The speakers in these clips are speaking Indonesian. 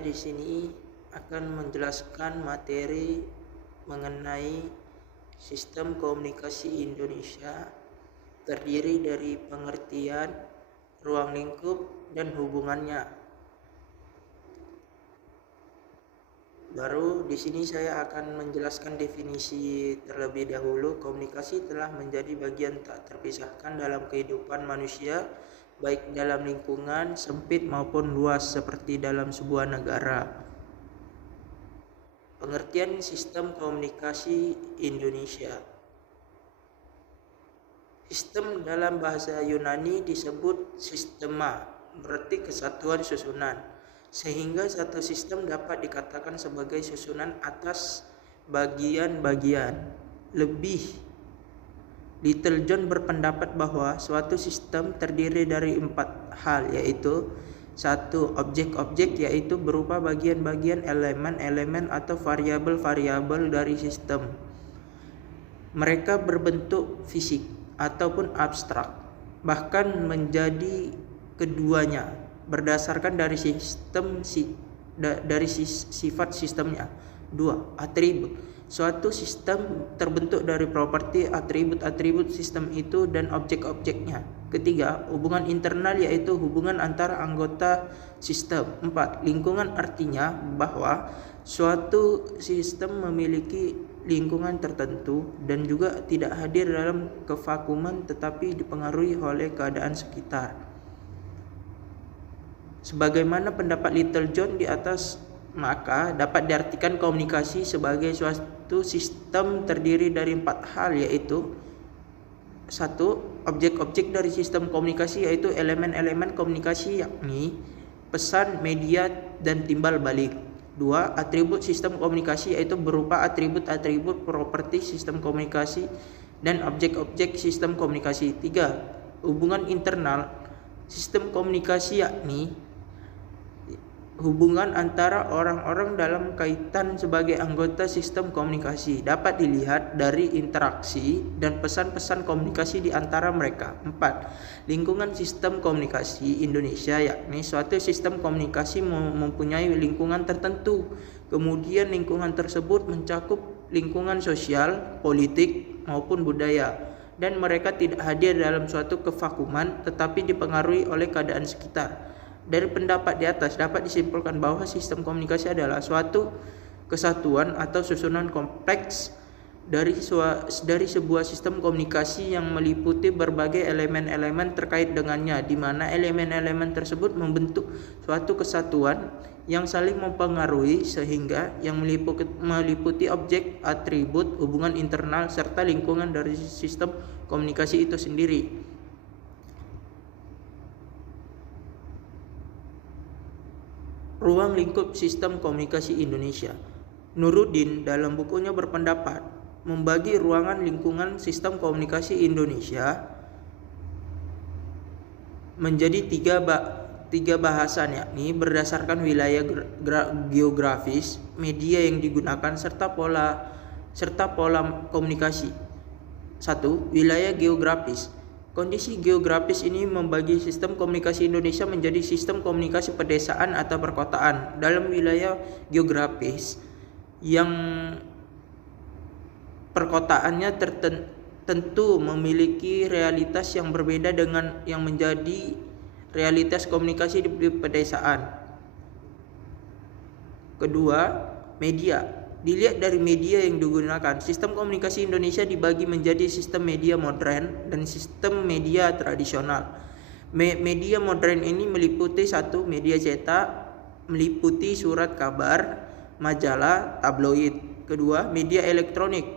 Saya di sini akan menjelaskan materi mengenai sistem komunikasi Indonesia terdiri dari pengertian, ruang lingkup, dan hubungannya. Baru di sini saya akan menjelaskan definisi terlebih dahulu. Komunikasi telah menjadi bagian tak terpisahkan dalam kehidupan manusia, baik dalam lingkungan sempit maupun luas seperti dalam sebuah negara. Pengertian sistem komunikasi Indonesia. Sistem dalam bahasa Yunani disebut sistema, berarti kesatuan susunan, sehingga satu sistem dapat dikatakan sebagai susunan atas bagian-bagian. Little John berpendapat bahwa suatu sistem terdiri dari 4 hal, yaitu 1. Objek-objek, yaitu berupa bagian-bagian elemen-elemen atau variabel-variabel dari sistem. Mereka berbentuk fisik ataupun abstrak, bahkan menjadi keduanya berdasarkan dari sifat sistemnya. 2. Atribut. Suatu sistem terbentuk dari properti, atribut-atribut sistem itu, dan objek-objeknya. 3. Hubungan internal, yaitu hubungan antara anggota sistem. 4. Lingkungan, artinya bahwa suatu sistem memiliki lingkungan tertentu dan juga tidak hadir dalam kevakuman tetapi dipengaruhi oleh keadaan sekitar. Sebagaimana pendapat Little John di atas, maka dapat diartikan komunikasi sebagai suatu sistem terdiri dari 4 hal, yaitu 1. Objek-objek dari sistem komunikasi, yaitu elemen-elemen komunikasi, yakni pesan, media, dan timbal balik. 2. Atribut sistem komunikasi, yaitu berupa atribut-atribut properti sistem komunikasi dan objek-objek sistem komunikasi. 3. Hubungan internal sistem komunikasi, yakni hubungan antara orang-orang dalam kaitan sebagai anggota sistem komunikasi, dapat dilihat dari interaksi dan pesan-pesan komunikasi di antara mereka. 4. Lingkungan sistem komunikasi Indonesia, yakni suatu sistem komunikasi mempunyai lingkungan tertentu. Kemudian lingkungan tersebut mencakup lingkungan sosial, politik, maupun budaya, dan mereka tidak hadir dalam suatu kevakuman tetapi dipengaruhi oleh keadaan sekitar. Dari pendapat di atas dapat disimpulkan bahwa sistem komunikasi adalah suatu kesatuan atau susunan kompleks dari sebuah sistem komunikasi yang meliputi berbagai elemen-elemen terkait dengannya, di mana elemen-elemen tersebut membentuk suatu kesatuan yang saling mempengaruhi, sehingga yang meliputi objek, atribut, hubungan internal, serta lingkungan dari sistem komunikasi itu sendiri. Ruang lingkup sistem komunikasi Indonesia. Nuruddin dalam bukunya berpendapat membagi ruangan lingkungan sistem komunikasi Indonesia menjadi tiga bahasan, yakni berdasarkan wilayah geografis, media yang digunakan, serta pola komunikasi. 1. Wilayah geografis. Kondisi geografis ini membagi sistem komunikasi Indonesia menjadi sistem komunikasi pedesaan atau perkotaan. Dalam wilayah geografis yang perkotaannya tentu memiliki realitas yang berbeda dengan yang menjadi realitas komunikasi di pedesaan. Kedua, media. Dilihat dari media yang digunakan, sistem komunikasi Indonesia dibagi menjadi sistem media modern dan sistem media tradisional. Media modern ini meliputi 1. Media cetak, meliputi surat kabar, majalah, tabloid. 2. Media elektronik,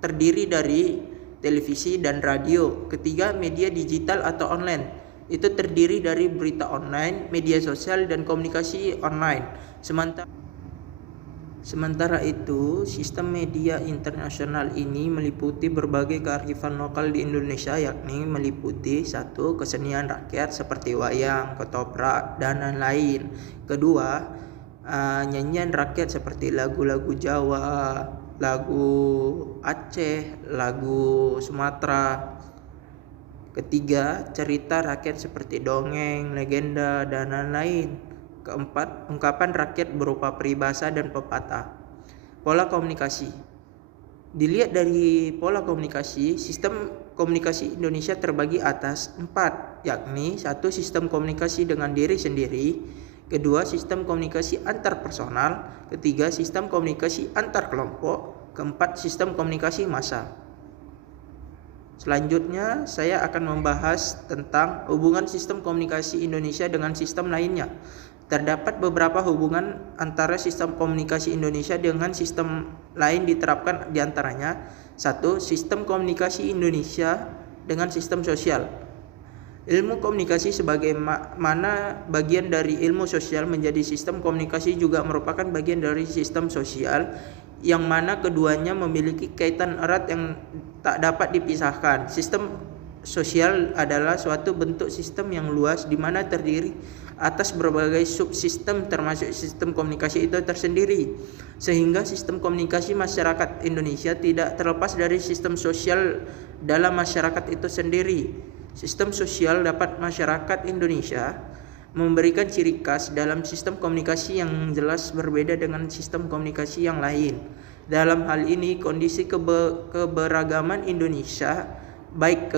terdiri dari televisi dan radio. 3. Media digital atau online, itu terdiri dari berita online, media sosial, dan komunikasi online. Sementara itu, sistem media internasional ini meliputi berbagai kearifan lokal di Indonesia, yakni meliputi 1. Kesenian rakyat seperti wayang, ketoprak, dan lain-lain. 2. Nyanyian rakyat seperti lagu-lagu Jawa, lagu Aceh, lagu Sumatera. 3. Cerita rakyat seperti dongeng, legenda, dan lain-lain. Keempat, ungkapan rakyat berupa peribahasa dan pepatah. Pola komunikasi. Dilihat dari pola komunikasi, sistem komunikasi Indonesia terbagi atas 4, yakni 1. Sistem komunikasi dengan diri sendiri, 2. Sistem komunikasi antar personal, 3. Sistem komunikasi antar kelompok, 4. Sistem komunikasi massa. Selanjutnya, saya akan membahas tentang hubungan sistem komunikasi Indonesia dengan sistem lainnya. Terdapat beberapa hubungan antara sistem komunikasi Indonesia dengan sistem lain diterapkan diantaranya 1. Sistem komunikasi Indonesia dengan sistem sosial. Ilmu komunikasi sebagaimana bagian dari ilmu sosial menjadi sistem komunikasi juga merupakan bagian dari sistem sosial yang mana keduanya memiliki kaitan erat yang tak dapat dipisahkan. Sistem sosial adalah suatu bentuk sistem yang luas di mana terdiri atas berbagai subsistem termasuk sistem komunikasi itu tersendiri, sehingga sistem komunikasi masyarakat Indonesia tidak terlepas dari sistem sosial dalam masyarakat itu sendiri. Sistem sosial dapat masyarakat Indonesia memberikan ciri khas dalam sistem komunikasi yang jelas berbeda dengan sistem komunikasi yang lain. Dalam hal ini, kondisi keberagaman Indonesia baik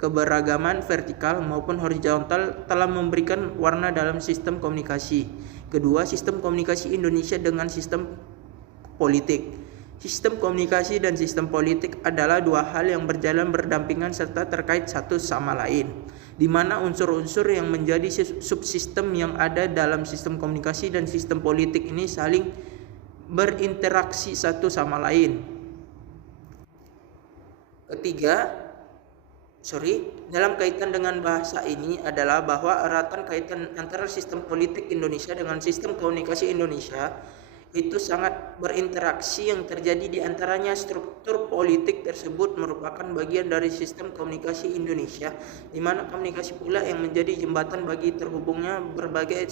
keberagaman vertikal maupun horizontal telah memberikan warna dalam sistem komunikasi. Kedua, sistem komunikasi Indonesia dengan sistem politik. Sistem komunikasi dan sistem politik adalah dua hal yang berjalan berdampingan serta terkait satu sama lain, di mana unsur-unsur yang menjadi subsistem yang ada dalam sistem komunikasi dan sistem politik ini saling berinteraksi satu sama lain. Dalam kaitan dengan bahasa ini adalah bahwa eratan kaitan antara sistem politik Indonesia dengan sistem komunikasi Indonesia itu sangat berinteraksi yang terjadi di antaranya struktur politik tersebut merupakan bagian dari sistem komunikasi Indonesia, di mana komunikasi pula yang menjadi jembatan bagi terhubungnya berbagai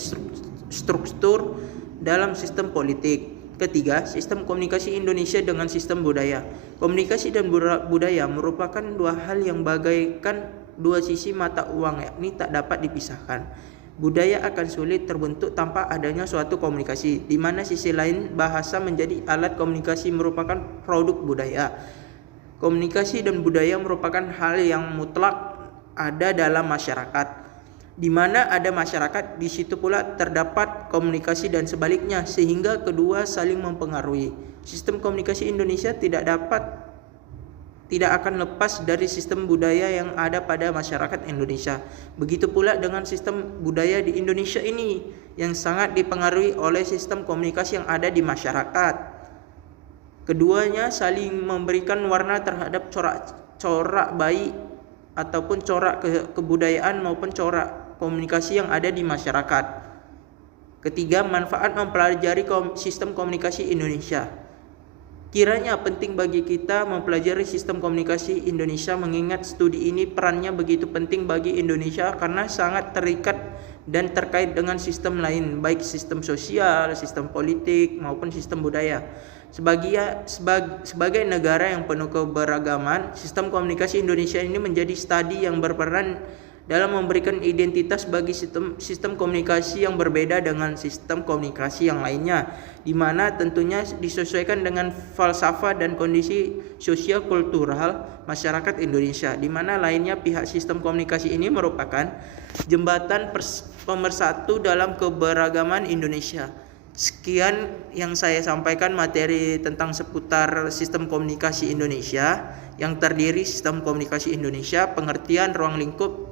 struktur dalam sistem politik. Ketiga, sistem komunikasi Indonesia dengan sistem budaya. Komunikasi dan budaya merupakan dua hal yang bagaikan dua sisi mata uang, yakni tak dapat dipisahkan. Budaya akan sulit terbentuk tanpa adanya suatu komunikasi, di mana sisi lain bahasa menjadi alat komunikasi merupakan produk budaya. Komunikasi dan budaya merupakan hal yang mutlak ada dalam masyarakat. Di mana ada masyarakat, di situ pula terdapat komunikasi dan sebaliknya, sehingga kedua saling mempengaruhi. Sistem komunikasi Indonesia tidak akan lepas dari sistem budaya yang ada pada masyarakat Indonesia. Begitu pula dengan sistem budaya di Indonesia ini yang sangat dipengaruhi oleh sistem komunikasi yang ada di masyarakat. Keduanya saling memberikan warna terhadap corak baik ataupun corak kebudayaan maupun corak komunikasi yang ada di masyarakat. Ketiga, manfaat mempelajari sistem komunikasi Indonesia. Kiranya penting bagi kita mempelajari sistem komunikasi Indonesia, mengingat studi ini perannya begitu penting bagi Indonesia karena sangat terikat dan terkait dengan sistem lain, baik sistem sosial, sistem politik maupun sistem budaya. Sebagai negara yang penuh keberagaman, sistem komunikasi Indonesia ini menjadi studi yang berperan dalam memberikan identitas bagi sistem komunikasi yang berbeda dengan sistem komunikasi yang lainnya, di mana tentunya disesuaikan dengan falsafah dan kondisi sosial kultural masyarakat Indonesia, di mana lainnya pihak sistem komunikasi ini merupakan jembatan pemersatu dalam keberagaman Indonesia. Sekian yang saya sampaikan materi tentang seputar sistem komunikasi Indonesia yang terdiri sistem komunikasi Indonesia, pengertian ruang lingkup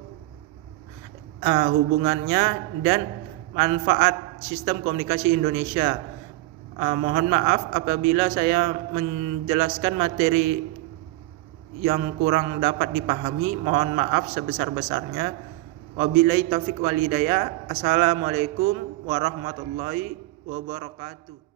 hubungannya dan manfaat sistem komunikasi Indonesia. Mohon maaf apabila saya menjelaskan materi yang kurang dapat dipahami. Mohon maaf sebesar-besarnya. Wabillahi taufik wal hidayah. Assalamualaikum warahmatullahi wabarakatuh.